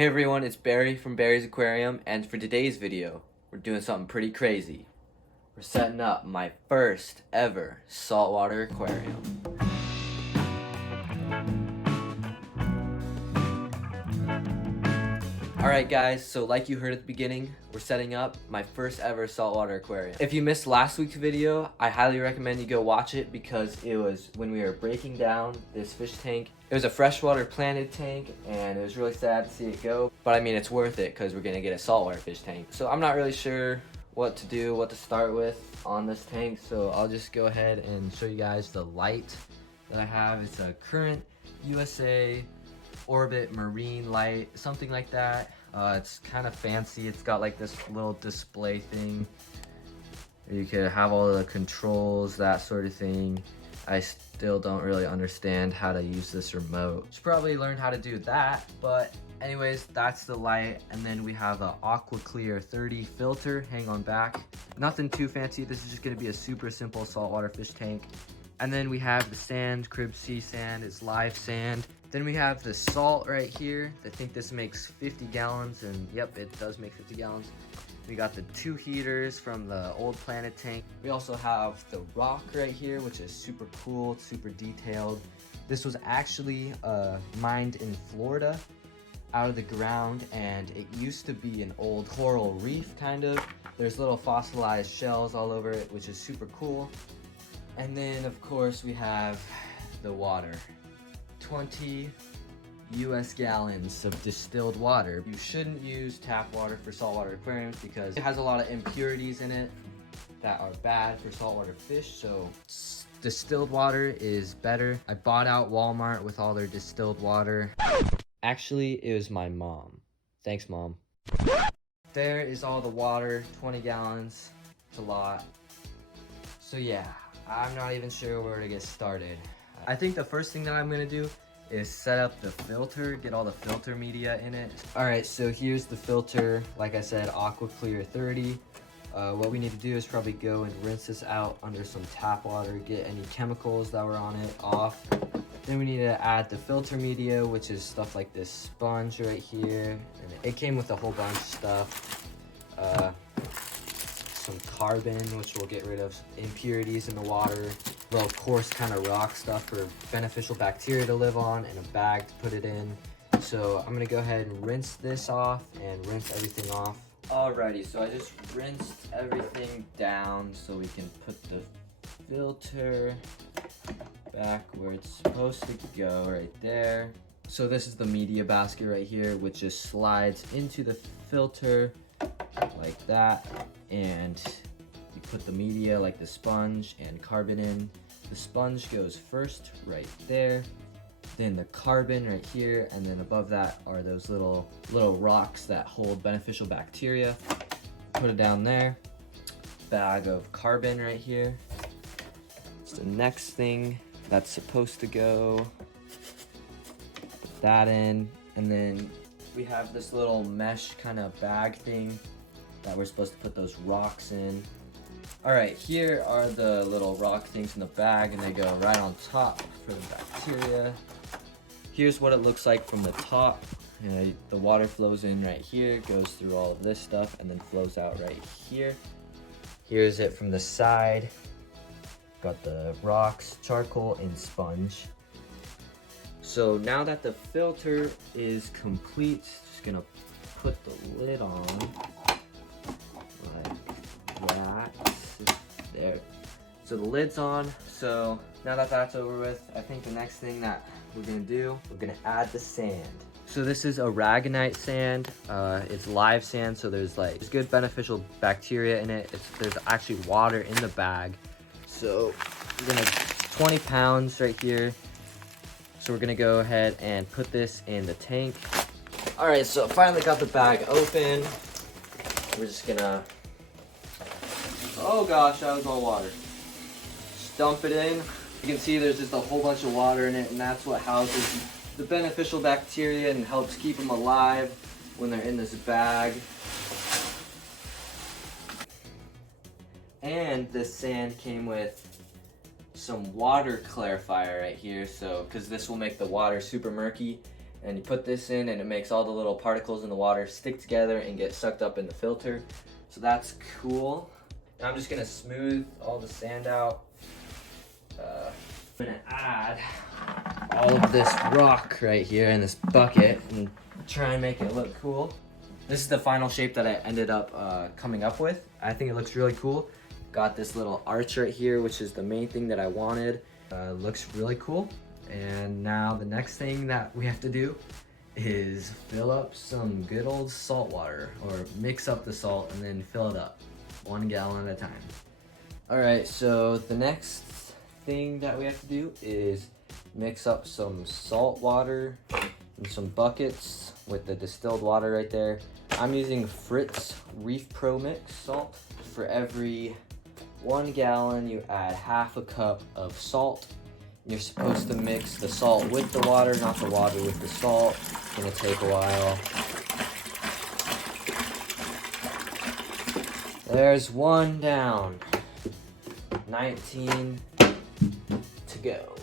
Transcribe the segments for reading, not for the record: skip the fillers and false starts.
Hey everyone, it's Barry from Barry's Aquarium, and for today's video, we're doing something pretty crazy. We're setting up my first ever saltwater aquarium. Alright guys, so like you heard at the beginning, we're setting up my first ever saltwater aquarium. If you missed last week's video, I highly recommend you go watch it because it was when we were breaking down this fish tank. It was a freshwater planted tank and it was really sad to see it go. But I mean, it's worth it because we're gonna get a saltwater fish tank. So I'm not really sure what to do, what to start with on this tank. So I'll just go ahead and show you guys the light that I have. It's a Current USA Orbit Marine light, something like that. It's kind of fancy. It's got like this little display thing. You can have all the controls, that sort of thing. I still don't really understand how to use this remote. Should probably learn how to do that, but anyways, that's the light. And then we have a Aqua Clear 30 filter hang on back. Nothing too fancy. This is just gonna be a super simple saltwater fish tank. And then we have the sand, Crib Sea sand. It's live sand. Then we have the salt right here. I think this makes 50 gallons, and yep, it does make 50 gallons. We got the 2 heaters from the old Planet tank. We also have the rock right here, which is super cool, super detailed. This was actually mined in Florida out of the ground, and it used to be an old coral reef, kind of. There's little fossilized shells all over it, which is super cool. And then, of course, we have the water. 20 US gallons of distilled water. You shouldn't use tap water for saltwater aquariums because it has a lot of impurities in it that are bad for saltwater fish, so distilled water is better. I bought out Walmart with all their distilled water. Actually, it was my mom. Thanks, Mom. There is all the water, 20 gallons. It's a lot. So yeah, I'm not even sure where to get started. I think the first thing that I'm gonna do is set up the filter, get all the filter media in it. All right, so here's the filter. Like I said, Aqua Clear 30. What we need to do is probably go and rinse this out under some tap water, get any chemicals that were on it off. Then we need to add the filter media, which is stuff like this sponge right here. And it came with a whole bunch of stuff. Some carbon, which will get rid of impurities in the water. Little coarse kind of rock stuff for beneficial bacteria to live on, and a bag to put it in. So I'm gonna go ahead and rinse this off and rinse everything off. Alrighty, so I just rinsed everything down so we can put the filter back where it's supposed to go, right there. So this is the media basket right here, which just slides into the filter like that, and you put the media like the sponge and carbon in. The sponge goes first right there, then the carbon right here, and then above that are those little rocks that hold beneficial bacteria. Put it down there. Bag of carbon right here. It's the next thing that's supposed to go. Put that in, and then we have this little mesh kind of bag thing that we're supposed to put those rocks in. All right, here are the little rock things in the bag, and they go right on top for the bacteria. Here's what it looks like from the top. The water flows in right here, goes through all of this stuff, and then flows out right here. Here's it from the side. Got the rocks, charcoal, and sponge. So now that the filter is complete, just gonna put the lid on like that. There. So the lid's on. So now that that's over with, I think the next thing that we're gonna do, we're gonna add the sand. So this is aragonite sand. It's live sand, so there's good beneficial bacteria in it. There's actually water in the bag. So we're gonna 20 pounds right here. So we're gonna go ahead and put this in the tank. All right, so finally got the bag open. We're just gonna, oh gosh, that was all water. Just dump it in. You can see there's just a whole bunch of water in it, and that's what houses the beneficial bacteria and helps keep them alive when they're in this bag. And this sand came with some water clarifier right here, so because this will make the water super murky, and you put this in and it makes all the little particles in the water stick together and get sucked up in the filter. So that's cool. Now I'm just gonna smooth all the sand out. I'm gonna add all of this rock right here in this bucket and try and make it look cool. This is the final shape that I ended up coming up with. I think it looks really cool. Got this little arch right here, which is the main thing that I wanted. Looks really cool. And now the next thing that we have to do is fill up some good old salt water, or mix up the salt and then fill it up 1 gallon at a time. All right, so the next thing that we have to do is mix up some salt water in some buckets with the distilled water right there. I'm using Fritz Reef Pro Mix salt. For every 1 gallon, you add half a cup of salt. You're supposed to mix the salt with the water, not the water with the salt. It's gonna take a while. There's 1 down. 19 to go.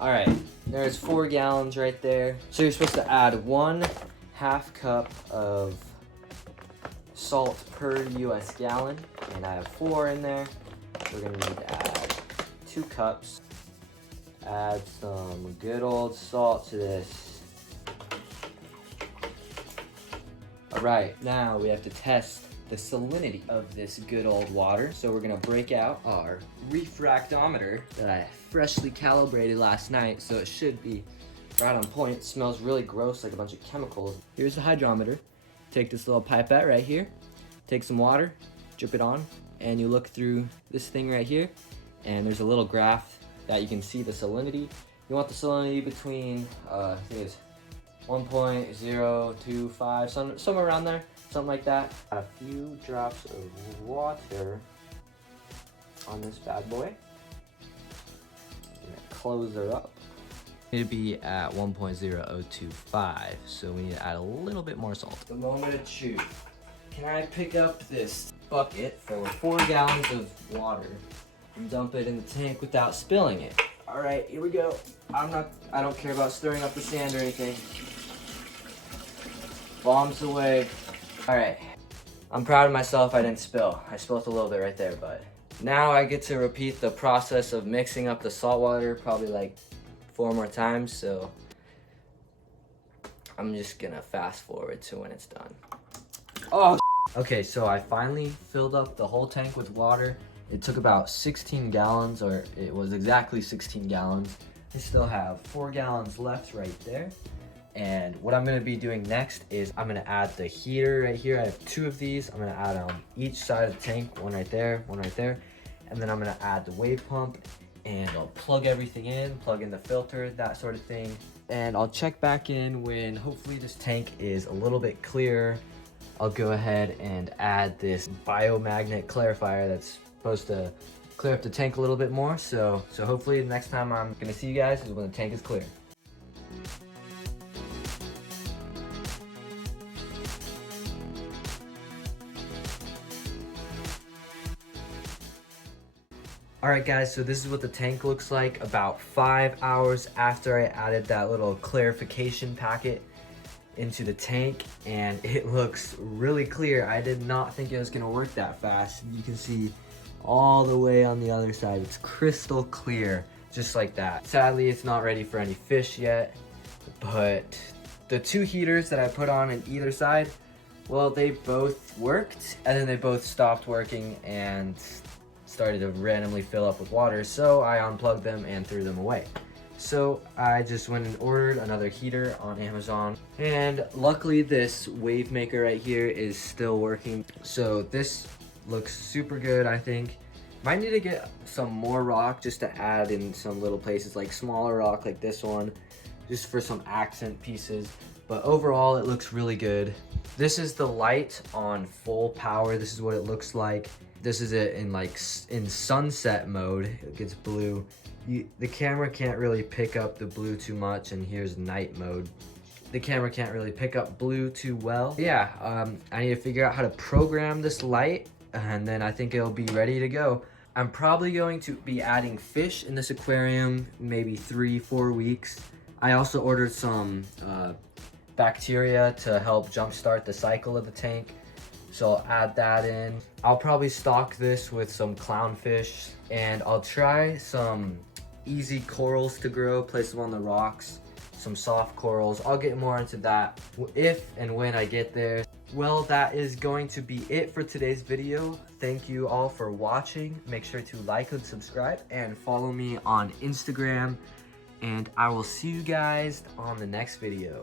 All right, there's 4 gallons right there. So you're supposed to add 1/2 cup of salt per US gallon, and I have 4 in there. We're gonna need to add 2 cups. Add some good old salt to this. All right, now we have to test the salinity of this good old water. So we're gonna break out our refractometer that I freshly calibrated last night, so it should be right on point. It smells really gross, like a bunch of chemicals. Here's the hydrometer. Take this little pipette right here, take some water, drip it on, and you look through this thing right here, and there's a little graph that you can see the salinity. You want the salinity between, I think it's 1.025, somewhere around there, something like that. Add a few drops of water on this bad boy. And close her up. Need to be at 1.0025, so we need to add a little bit more salt. The moment of truth. Can I pick up this bucket full of 4 gallons of water and dump it in the tank without spilling it? All right, here we go. I don't care about stirring up the sand or anything. Bombs away. All right, I'm proud of myself. I didn't spill. I spilled a little bit right there, but now I get to repeat the process of mixing up the salt water probably like 4 more times, so I'm just gonna fast forward to when it's done. Oh, okay, so I finally filled up the whole tank with water. It took about 16 gallons, or it was exactly 16 gallons. I still have 4 gallons left right there. And what I'm gonna be doing next is I'm gonna add the heater right here. I have 2 of these. I'm gonna add on each side of the tank, one right there, one right there. And then I'm gonna add the wave pump, and I'll plug everything in, plug in the filter, that sort of thing. And I'll check back in when hopefully this tank is a little bit clearer. I'll go ahead and add this biomagnet clarifier that's supposed to clear up the tank a little bit more. So hopefully the next time I'm gonna see you guys is when the tank is clear. Alright guys, so this is what the tank looks like about 5 hours after I added that little clarification packet into the tank, and it looks really clear. I did not think it was going to work that fast. You can see all the way on the other side. It's crystal clear, just like that. Sadly, it's not ready for any fish yet, but the 2 heaters that I put on either side, well, they both worked, and then they both stopped working and started to randomly fill up with water, so I unplugged them and threw them away. So I just went and ordered another heater on Amazon, and luckily this wave maker right here is still working. So this looks super good, I think. Might need to get some more rock just to add in some little places, like smaller rock like this one, just for some accent pieces. But overall it looks really good. This is the light on full power. This is what it looks like. This is it in sunset mode. It gets blue. The camera can't really pick up the blue too much, and here's night mode. The camera can't really pick up blue too well. Yeah, I need to figure out how to program this light, and then I think it'll be ready to go. I'm probably going to be adding fish in this aquarium maybe 3-4 weeks. I also ordered some bacteria to help jumpstart the cycle of the tank. So I'll add that in. I'll probably stock this with some clownfish, and I'll try some easy corals to grow, place them on the rocks, some soft corals. I'll get more into that if and when I get there. Well, that is going to be it for today's video. Thank you all for watching. Make sure to like and subscribe and follow me on Instagram, and I will see you guys on the next video.